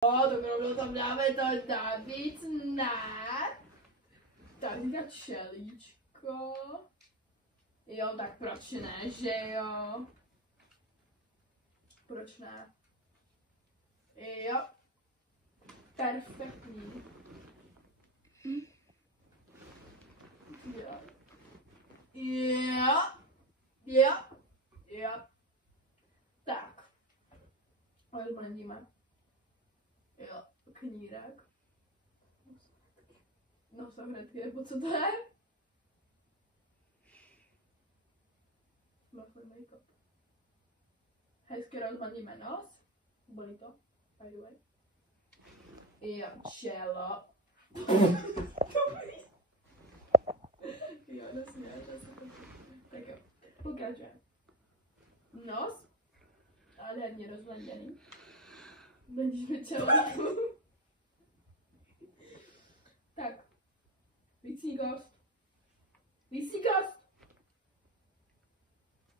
Tak rovnou tam dáme to navíc, ne? Tak teďka čelíčko. Jo, tak proč ne, že jo? Proč ne? Jo. Perfektní. Jo. Jo. Jo. Jo. Tak. Odblendíme. Jo, knírek. Nosohnetky, nebo co to je? Blush make-up. Hezky rozblendíme nos. Bolí to, by the way. Jo, čelo. Jo, nesměl, to se to. Tak jo, pokračujeme. Nos. Nádherně rozblenděný. Blendíme čelo. Tak. Vící kost. Vící kost.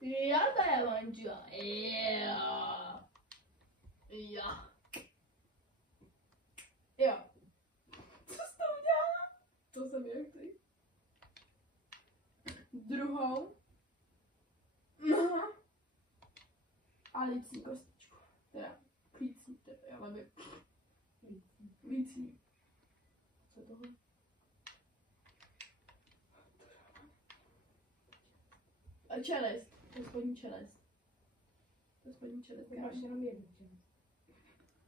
Jo, to je Lonžo. Jo. Jo. Jo. Co jsi to udělala? To jsem jak ty. Druhou. A lící kostičku. Teda klící, ale by. Lící. Co tohle? A čelist. To je spodní čelist. To je spodní čelist. Ty máš jenom jednu čelist.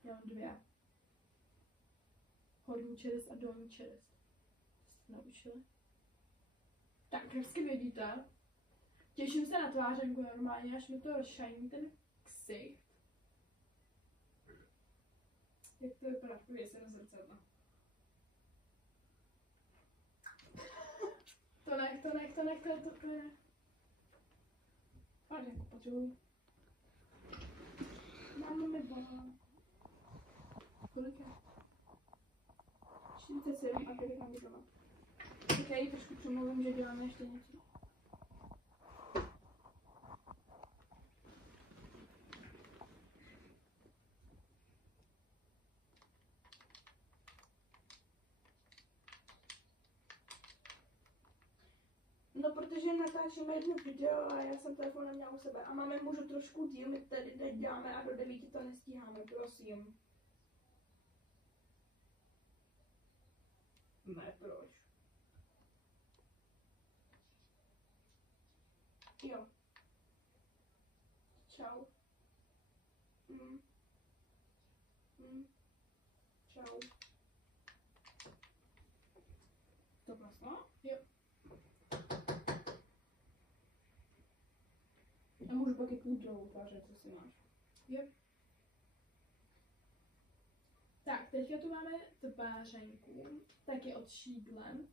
Já mám dvě. Horní čelist a dolní čelist. Jste naučili? Tak, hezky vidíte. Těším se na tvářenku normálně, až mi to rozšajní ten ksicht. Jak to vypadá? Podívej se na zrcadlo. To nech. Pojď, jako potřebuji. Máma mi volá. Kolik je? 47 a kolik mám dělat? Tak já jí trošku přemluvím, že děláme ještě něco. No, protože natáčíme jedno video a já jsem telefon neměla u sebe. A máme, můžu trošku díl, my tady teď děláme a do 9 to nestíháme, prosím. Ne, proč? Jo. Čau. Čau. To vlastně? Jo. A můžu pak i půl druhou tváře, co si máš. Jo. Tak, teďka tu máme tvářenku, taky od Šíglem.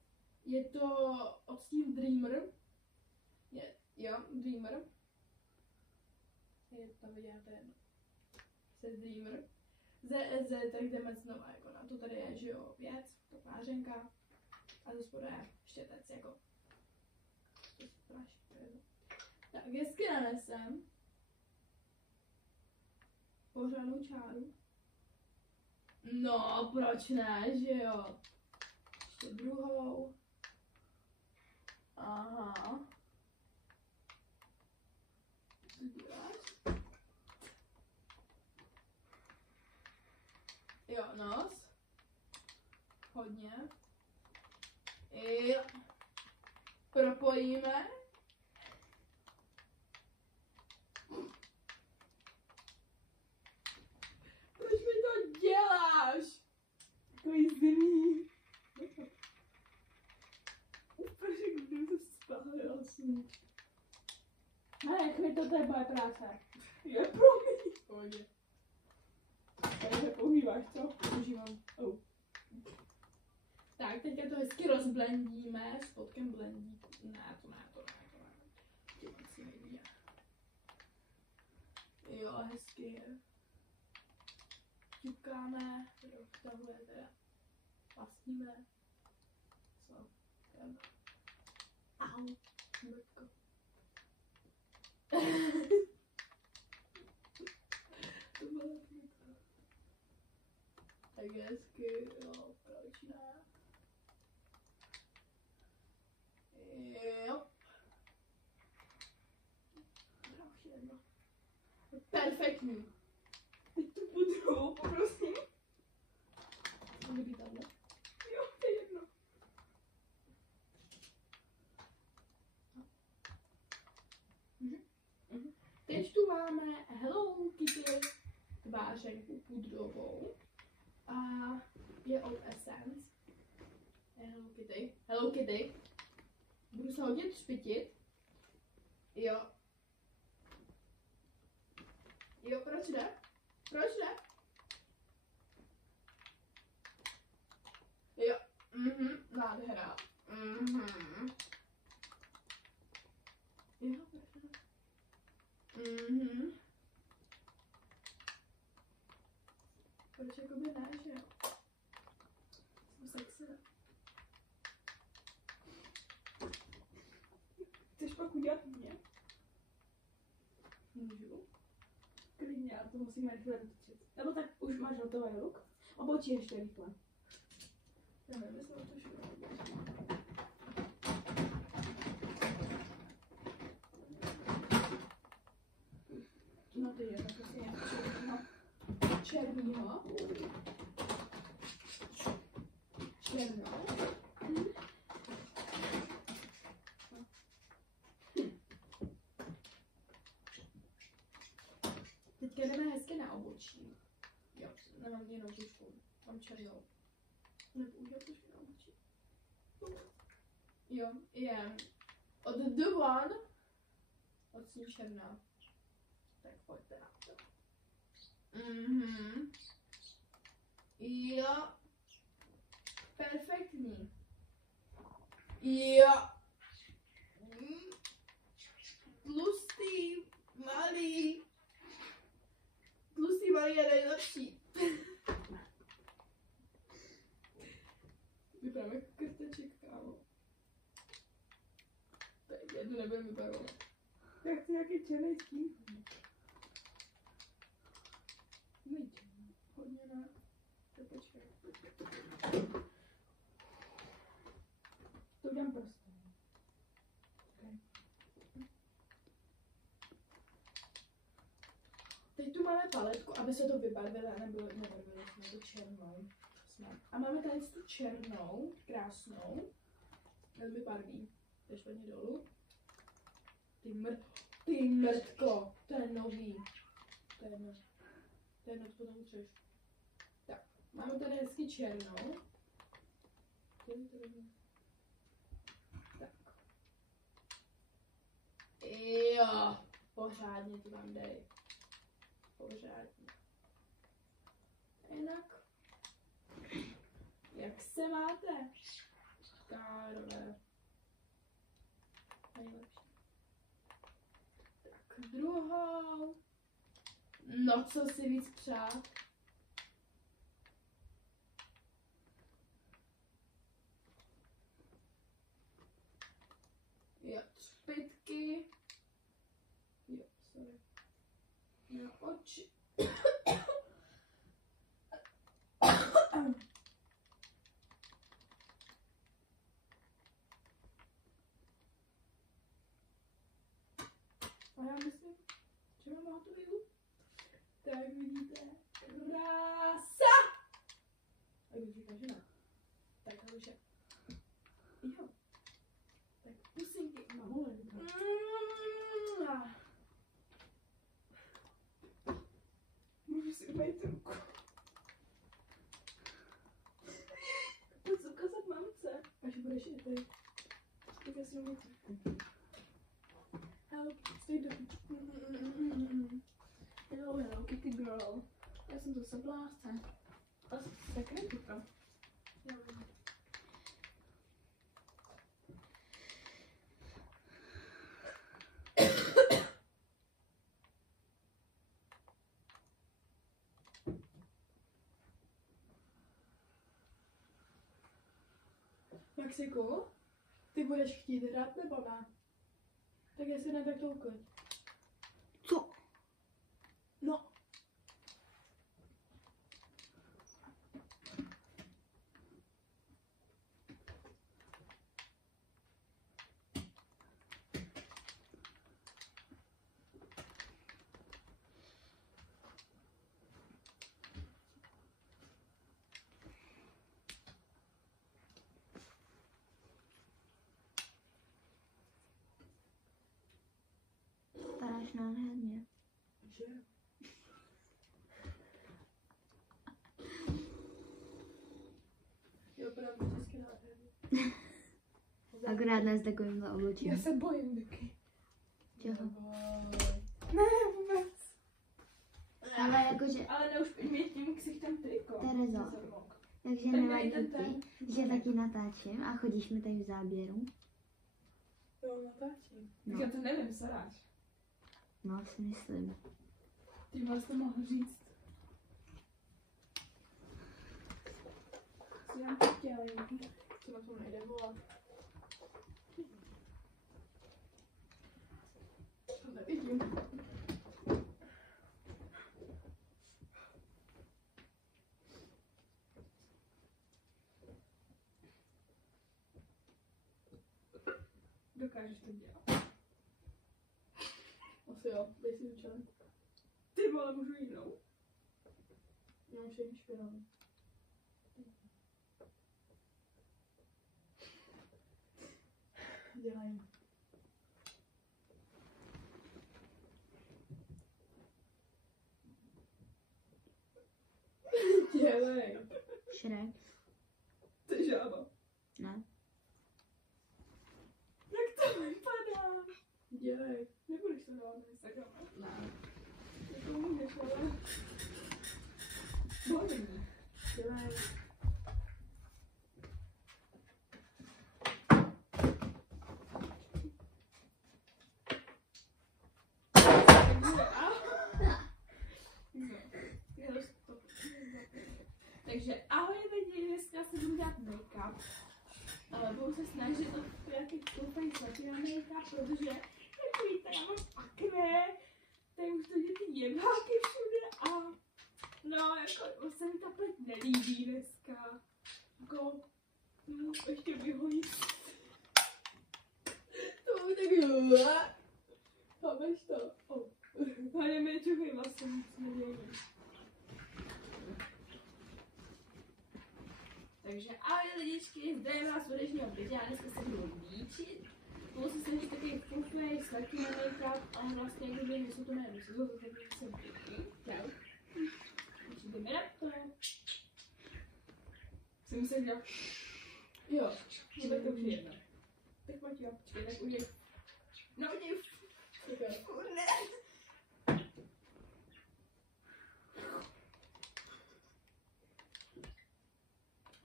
Je to odstín Dreamer. Jo, Dreamer. Je to vidíte jedno. Se Dreamer. Tak jdeme znovu jako na to tady je, že jo, věc, to tvářenka. A ze spodu je štětec, jako. Tak, hezky nanesem. Pořádnou čáru. No, proč ne, že jo? Ještě druhou. Aha. Co děláš? Jo, nos. Hodně. Jo. Propojíme. Proč mi to děláš? Takový zlý. Úplně kdyby to spálil jsem. Ale jak mi to je moje práce. Je promiň. Pohodě. Tady se používáš, co? Používám. Tak, teďka to hezky rozblendíme, spodkem blendíku. Ne, to ne. Tím asi nejde. Jo, hezky je. Ťukáme, roztahuje teda. Vlastníme. Co? Au, mrtko. To bylo mrtko. Tak hezky, jo, proč ne? Jo. Další jedno. Perfektní. Teď tu pudru, poprosím. To líbí tamhle. Jo, to je jedno. Teď tu máme Hello Kitty tvářenku pudrovou a je od Essence. Hello Kitty. Hello Kitty. Budu se hodně třpitit. Jo. Jo, proč ne? Proč ne? Jo. Nádhera. Jo, proč ne? Proč jakoby ne, že jo? Jsem sexy. Chceš pak udělat mě? Můžu? Klidně, ale to musíme rychle vytřit. Nebo tak už máš hotový luk? Obočí ještě rychle. Já nevím, jestli to šlo. No ty je, tak asi nějak černýho. Černou. Teďka jdeme hezky na obočí. Jo, nemám jenom tušku, mám černou. Nepoužiju tušku na obočí. Jo, je od The One. Odsní černá. Tak pojďte na to. Jo. Perfektní. Jo. Tlustý, malý. Tlustý, malý je nejlepší. Vypadám jako krteček, kámo. Tak jednu nebudem vybarovat. Já chci nějaký černý stín. Víď, hodně ne. To počkej. To udělám prostě. Okay. Teď tu máme paletku, aby se to vybarvilo, nebo nebarvilo jsme to černou. A máme tady tu černou, krásnou. Velmi barví. Jdeš hodně dolů. Ty mrtko, to je nový. To je jedno. To je jedno, co potom utřeš. Tak, máme tady hezky černou. Tak. Jo, pořádně to tam dej. Pořádně. Jinak. Jak se máte? Kárové. Nejlepší. Tak, druhou. No, co si víc přát? Jo, třpytky. Jo, sorry. Na oči. A já myslím, že mám hotový luk. Tak vidíte, krása! A když říká žena, tak to už je. Jo. Tak pusinky. Ahoj. Můžu si umýt ruku. Pojď se ukázat mamce. Až budeš i ty. Tak já si umýt ruku. Hello, stay down. Hello, Kitty girl. Já jsem to sablásce. A sekretuka. Mexiku, ty budeš chtít hrát nebo ne? Tak jestli ne, tak to uklid. Co? No. vypadáš nádherně. Že? Jo, opravdu vždycky nádherný. Akorát ne s takovýmhle Já obličejem. se bojím, Vicky. Čeho? Ne, vůbec. Ale jakože, Ale neušpěj mě tím ksichtem triko. Terezo. takže Tak nevadí dej ten. ti, že taky natáčím a chodíš mi tady v záběru. Jo, natáčím. Tak já to nevím, Saráš. No, si myslím. Ty vás to mohl říct. Si nám to chtěla, Co na to nejde volat? To nevidím. Dokážeš to dělat. Asi jo, dej si učen. Ty vole, můžu jinou? Já už je špinavý. Dělej. Dělej. Šrek? To je žába. Ne. Jak to vypadá? Dělej. Nebudeš to dávat na Instagram? Ne. To můžeš, ale... Bolí mě. Dělej. Takže ahoj lidi, dneska se budu dělat make-up. Ale budu se snažit o nějaký koupej slepý make-up, protože jak víte, já mám akné, tady už to děti jebáky všude a no jako se mi ta pleť nelíbí dneska. Jako, ještě vyhodit. To bude tak jo. Chápeš to? Ale mi čuchej vlastně nic nedělí. Takže ahoj lidičky, zdravím vás do dnešního videa, dneska se budu líčit. Budu se snažit takový full face, taky na make-up, ale vlastně jakoby nejsou to mé ruce, to taky jsem pěkný. Čau. Takže jdeme na to. Jsem se dělat. Jo. No tak to už je jedno. Tak pojď jo, počkej, tak uděj. No uděj. Super. Ne.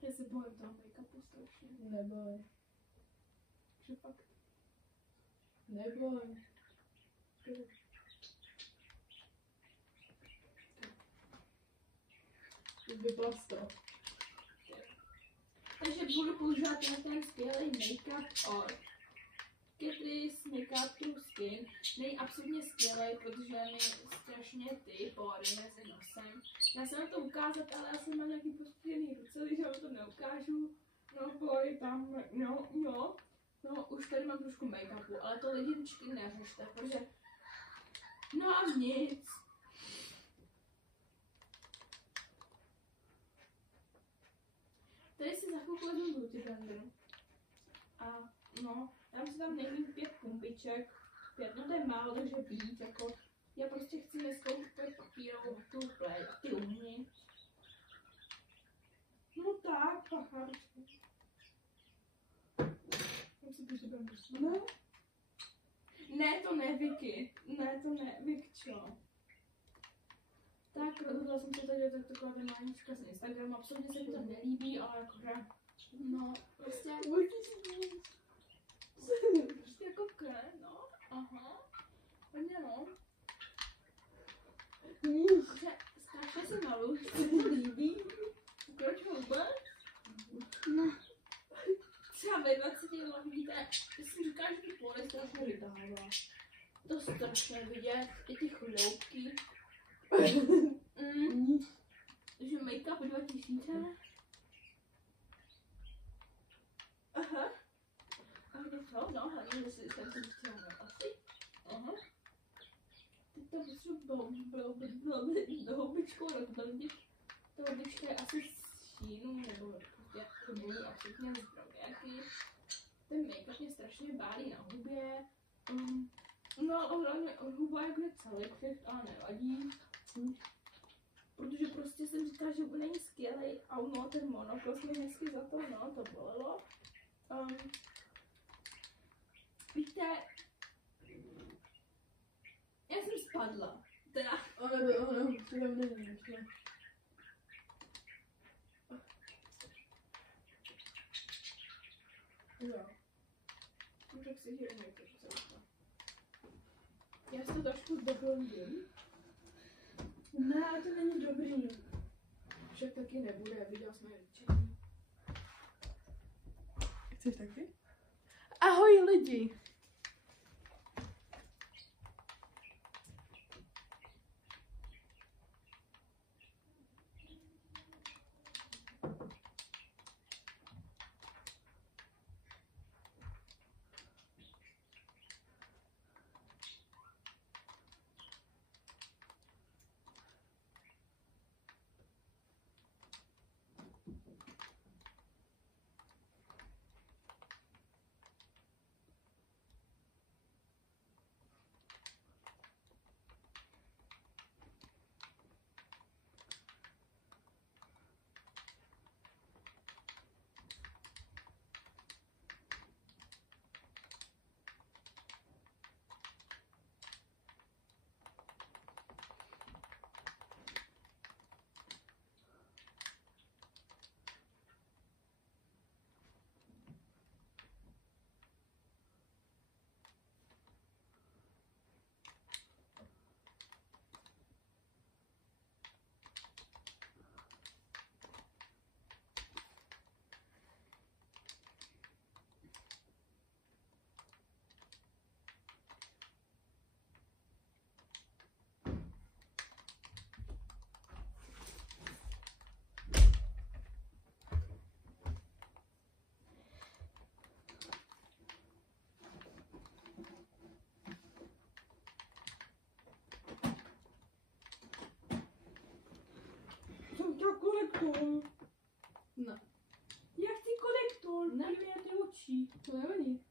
Já se bojím toho make-upu strašně. Neboj. Že fakt. Neboj. Vyplas to. Takže budu používat ten skvělý make-up od Catrice Makeup True Skin. Není absolutně skvělý, protože mi strašně ty pory mezi nosem. Já jsem vám to ukázat, ale já jsem mám nějaký postižený ruce, takže vám to neukážu. No boj, tam, no, už tady mám trošku make-upu, ale to lidičky neřešte, protože, no a nic. Tady si za chvilku vezmu beauty blender. A no, dám si tam nejméně 5 pumpiček. 5, no to je málo, takže víc, jako já prostě chci neskoušet papírovou tu pleť a ty umí. No tak, pacháčku. Tam si beauty blender. No. Ne, to ne, Vicky. Ne, to ne, Vikčo. Tak, rozhodla jsem se tady tak taková vymáníčka z Instagramu, absolutně se mi to nelíbí, ale jakože, no, prostě, prostě jako no, aha, hodně no. Že strašně se maluji, že se mi líbí, proč vůbec? Ne. Třeba ve 20 let vidíte, že jsem říkala, že ty pory strašně vytahává. To strašně vidět, i ty chloupky. Že make-up 2000. Aha. A kde to? No, hlavně, že jsem si chtěla na asi. Aha. Teď to bylo houbičkou rozbledit. To houbička je asi z Čínu, nebo prostě to bylo absolutně z drogerky. Ten make-up mě strašně bálí na hubě. No, hlavně huba je kde celý křicht, ale nevadí. Protože prostě jsem říkala, že není skvělej a no, ten monoklos mi hezky za to, no, to bolelo. Víte, já jsem spadla. Teda. Ano, to tam nevím ještě. Jo. No, tak si že umíte, co to. Já se to trošku doblondím. Ne, to není dobrý. Však taky nebude, viděl jsme většinu. Chceš taky? Ahoj lidi! Konektor. No. Já chci konektor. Ne. Mě ty oči. To nevadí.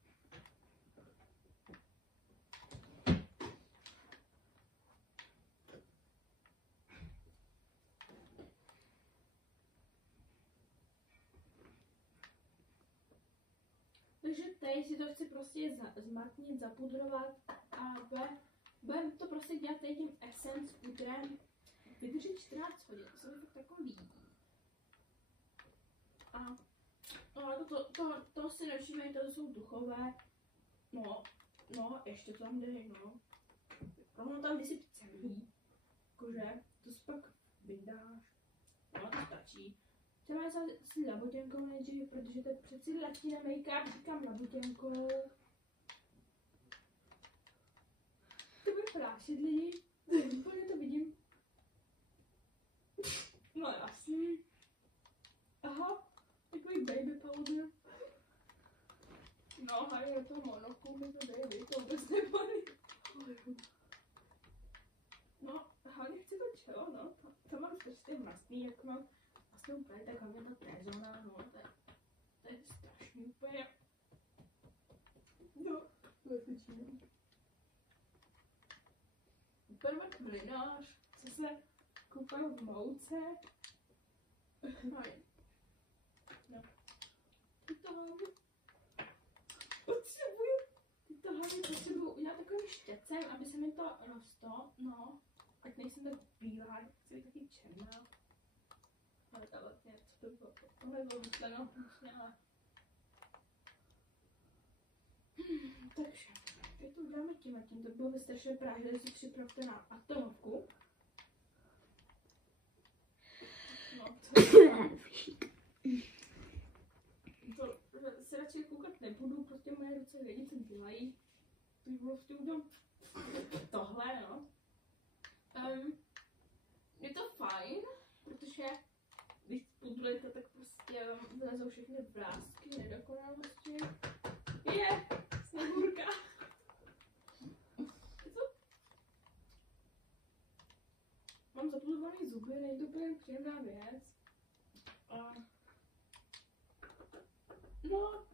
Takže tady si to chci prostě zmatnit, zapudrovat a budeme to prostě dělat tady tím Essence pudrem. Vydrží 14 hodin, to se mi fakt jako líbí. A no, to si nevšímejte, to jsou duchové. No, ještě to tam jde, no. Rovnou tam vysyp celý. Jakože, to si pak vydáš. No, to stačí. Třeba s labutěnkou nejdřív, protože to je přeci latina make-up, říkám labutěnkou. To bude prášit lidi, úplně to vidím. No jasný. Aha, takový baby powder. No, a je to monokul, je to baby, to vůbec nebolí. No, hlavně chci to čelo, no. To mám prostě mastný, jak mám vlastně úplně tak hlavně ta trézona, no, to je strašný úplně. No, To je pečení. úplně jak mlinář, co se koupal v mouce. No. Ty to hlavně potřebuju udělat takovým štětcem, aby se mi to rostlo, no. Ať nejsem tak bílá, chci být taky černá. Ale to vlastně, co to bylo? Tohle bylo myšleno, ale... Takže, teď to uděláme tím, to bylo vystrašené právě, že si připravte na atomovku. No, to se radši koukat nebudu, prostě moje ruce vědí, co dělají. Takže prostě udělám tohle, no. Je to fajn, protože když pudrujete, tak prostě vám vylezou všechny vrásky, nedokonalosti. Je, Sněhurka. Mám zapudrovaný zuby, není to úplně příjemná věc. No,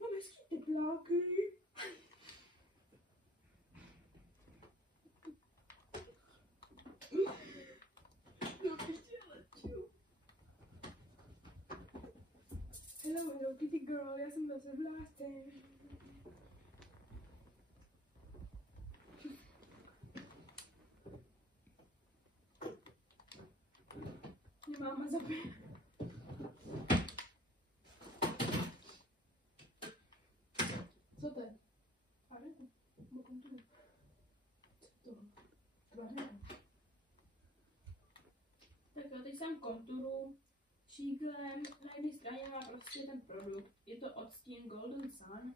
mám hezký tepláky. jenom Hello Kitty Girl, já jsem zase v lásce. Mě máma zabije. Co to je? Aretu? Nebo konturu? Co to? Tvařina. Tak jo, teď jsem konturu šíglem, na jedné straně má prostě ten produkt, je to odstín Golden Sun.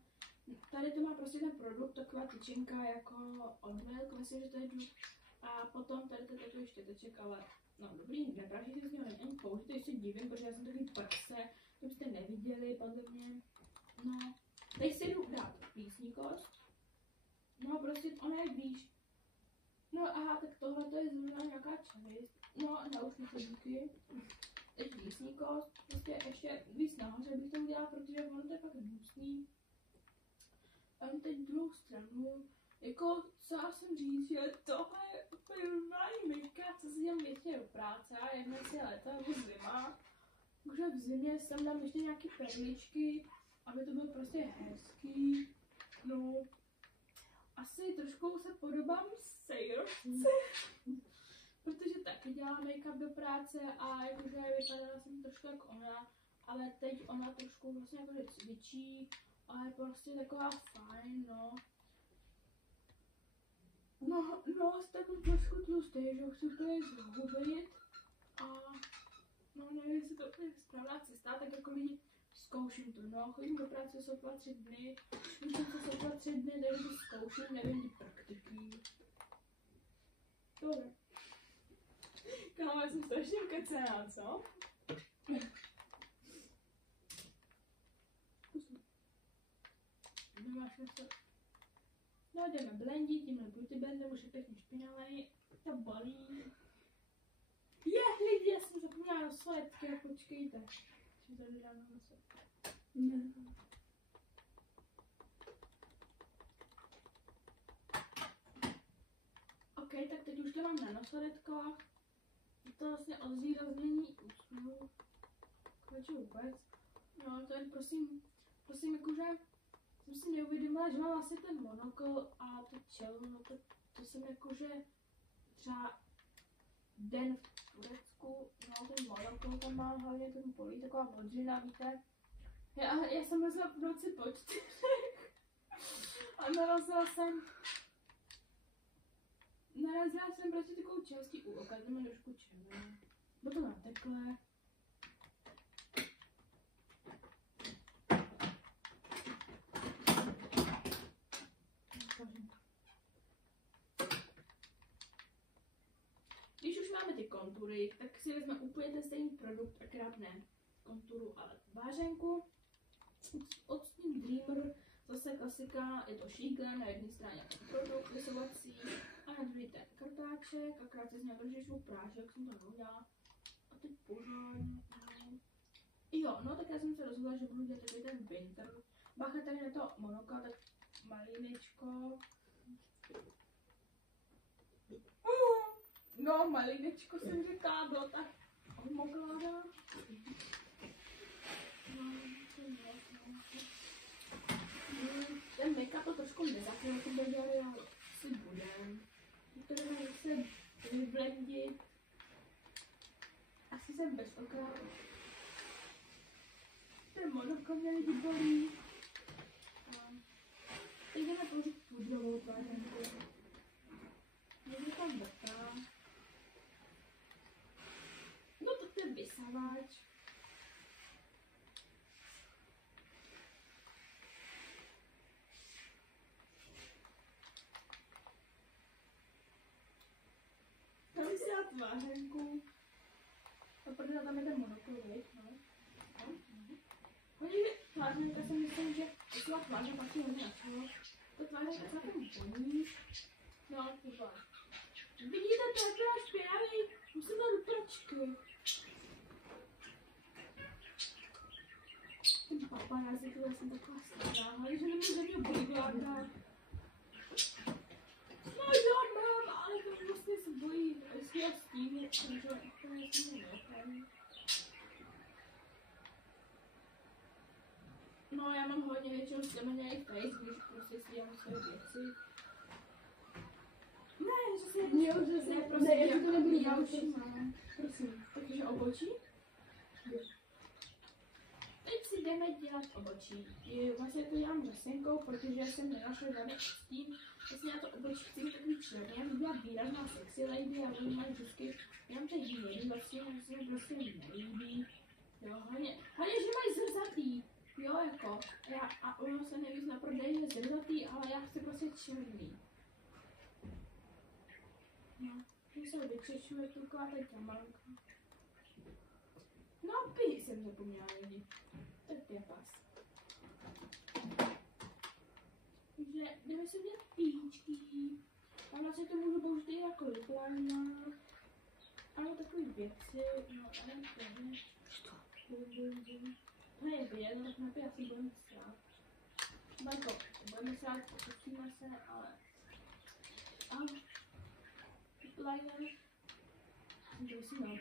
Tady to má prostě ten produkt, taková tyčinka jako od Milk, myslím, že to je dupe. A potom tady to je štěteček, ale no dobrý, nepraží se z něho není ani použít, se divím, protože já jsem takový prse, to byste neviděli, podle mě. No, teď si jdu dát písníkost. No prostě ona je víš. No aha, tak tohle to je zrovna nějaká čelist. No, naučím se díky. Teď písníkost, prostě ještě víc nahoře bych to udělala, protože ono to je fakt hnusný. A teď druhou stranu, jako co já jsem říct, že tohle je úplně normální make-up, co si dělám většině do práce, a jedno si léta nebo zima. Takže v zimě jsem dám ještě nějaké perličky, aby to bylo prostě hezký. No, asi trošku se podobám Sailorce, protože taky dělá make-up do práce a jakože vypadala jsem trošku jako ona, ale teď ona trošku vlastně jakože cvičí a je prostě taková fajn, no. No, jste takový trošku tlustý, že ho chci úplně zhubit a no nevím, jestli to je správná cesta, tak jako lidi zkouším to, no, chodím do práce sotva 3 dny, myslím, že sotva 3 dny, takže to zkouším, nevím, ty praktiky. Dobře. Kámo, já jsem strašně kecená, co? Nemáš něco? No, jdeme blendit, tímhle beauty blendem, už je pěkně špinavý, to bolí. Lidi, já jsem zapomněla na sledky, počkejte. Co tady dám na sledky? Ne. OK, tak teď už to mám na nosletkách. Je to vlastně odzvýraznění úsměvu. Kvaču vůbec. No, to jen prosím, jakože jsem si neuvědomila, že mám vlastně ten monokl a to čelo, no to jsem jakože třeba den v Turecku, no ten monokl tam mám hlavně ten polí, taková modřina, víte. Já jsem vezla v noci po 4 a narazila jsem prostě takovou částí u oka, to má trošku červené. Bylo to nateklé. Když už máme ty kontury, tak si vezmeme úplně ten stejný produkt, akorát ne konturu, ale váženku. Odstín Dreamer, zase klasika, je to šígle, na jedné straně ten produkt vysovací a na druhé ten kartáček, akorát si z něho držíš prášek, jsem to neudělala. A teď pořádně. Jo, no tak já jsem se rozhodla, že budu dělat takový ten winter. Bacha tady na to monokl, tak malinečko. No, malinečko jsem říkala, bylo tak homoklada. Ten make-up to trošku nezakryl, to bude dělat, ale asi budem. To bude zase vyblendit. Asi jsem bez oka. Ten monokl mě lidi bolí. Teď jdeme použít pudrovou tvářenku. Někde tam vrtá. No to je vysavač. Tady si dá tvářenku. A protože tam je ten monokl, viď, no. Protože tvářenka si myslím, že taková tváře pak si hodně načalo. To tvářenka se takovou boní. No, třeba. Vidíte, to je teda špinavý. Musím dát do pračky. Ten paparazzi, to jsem taková stará, ale že nemůžu ze mě boligláta. No jo, mám, ale to vlastně se bojí, jestli já stínu, takže úplně jsem mě nechám. No, já mám hodně většinou stěmenělý face, když prostě si dělám své věci. Ne, že si Jo, že si- ne, prosím, ne, já ti to nebudu já dělat, už mám. Prosím. Takže obočí? Jo. Teď si jdeme dělat obočí. Vlastně to dělám řasenkou, protože jsem nenašla žádný stín. Vlastně já to obočí chci mít takový černý, aby byla výrazná sexy lady, a oni mají vždycky, já mám tady hnědý, vlastně se mi prostě nelíbí. Jo, hlavně, že mají zrzatý. Jo, jako, a ono se nejvíc na prodej je zrzatý, ale já chci prostě černý. No, že se vyčešuje taková ta ťamanka. No, pihy jsem zapomněla lidi. Tak je pas. Takže jdeme si udělat píčky. A vlastně to můžu použít i jako lipline. Ale takové věci, no ale to je. Ne, je vědět, tak napět asi budeme srát. Banko, budeme srát, pokusíme se, ale... Liner. To si dám.